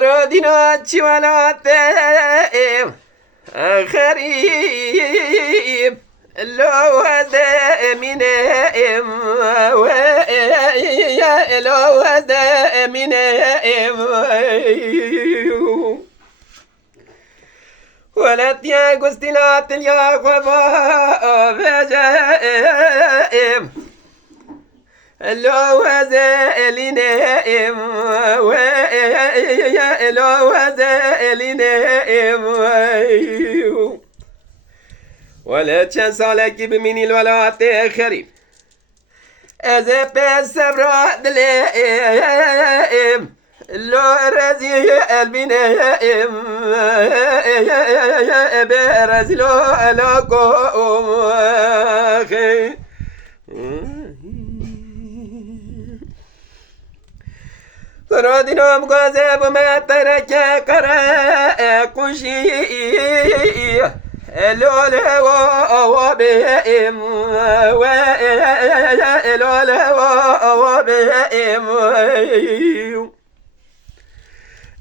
برادنا چی ولاتم غريب لو هذا منهم لو هذا منهم ولا تيا قستلات يا غبا بجائم لو هذا لنائم لو هذا لنائم ولا تشانسالك بمني الولات خريب أذا بس براد لائم لو رزي البنائم برز لو ألاقوم أخي فرادنا مغازب ما ترك قراء قشي لولا وبهم لولا وبهم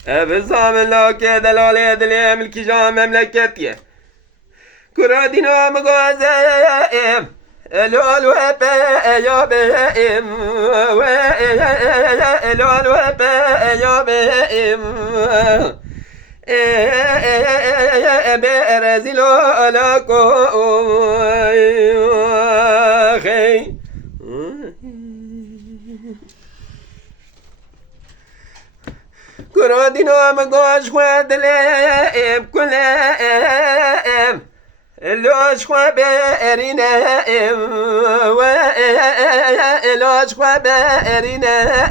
بزام الله كدلالة دليم الكجام مملكتيه كرادنا مغازب لولو يا بهم لولو يا بهم برزلو لكم خي كرادنا مغاش ودلهم كلهم لوش خبرنا لوش خبرنا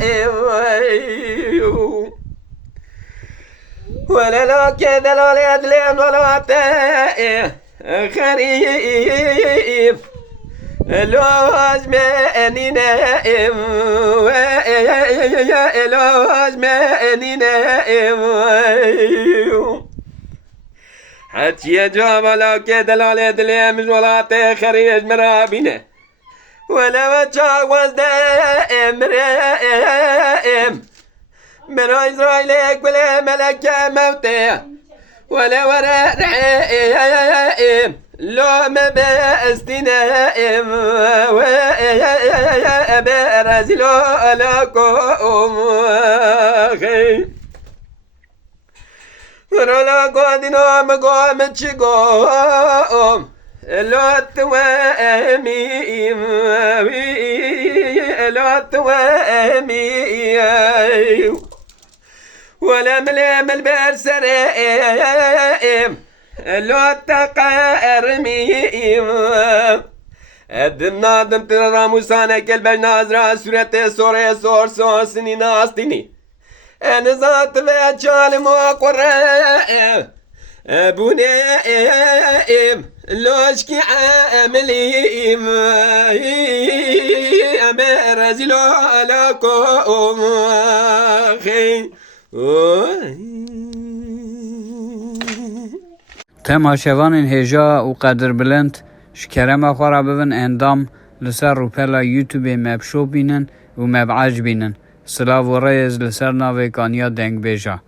ولا لا كذا لا يدلم ولا تاء خريف لوش مننا لوش مننا حتى جاملا كدلالة دليم ولا تخرج مرابينه ولا وتشاوز دائم رائم من إسرائيل ولا ملك موته ولا وراء رائم لو ما باستنائم برزلو لكم أخي ولا قادنا مقام تشقوم لا توامي لا توامي ولا ملام البرسرائم لا تقارمي أدمنا دم ترى موسانا كالبج نازرا سورة سورة سور سنين آستيني أنا ذات وجال ما قرأ أبونائم لوشكي عامليم أمرزلو لكم أخي تماشاوان هجا و قدر بلند شکرم خواه ببن اندام لسر روپلا یوتیوب مبشو بینن و مبعج بینن سلاو و ریز لسر ناوی کانیا دنگ بیجا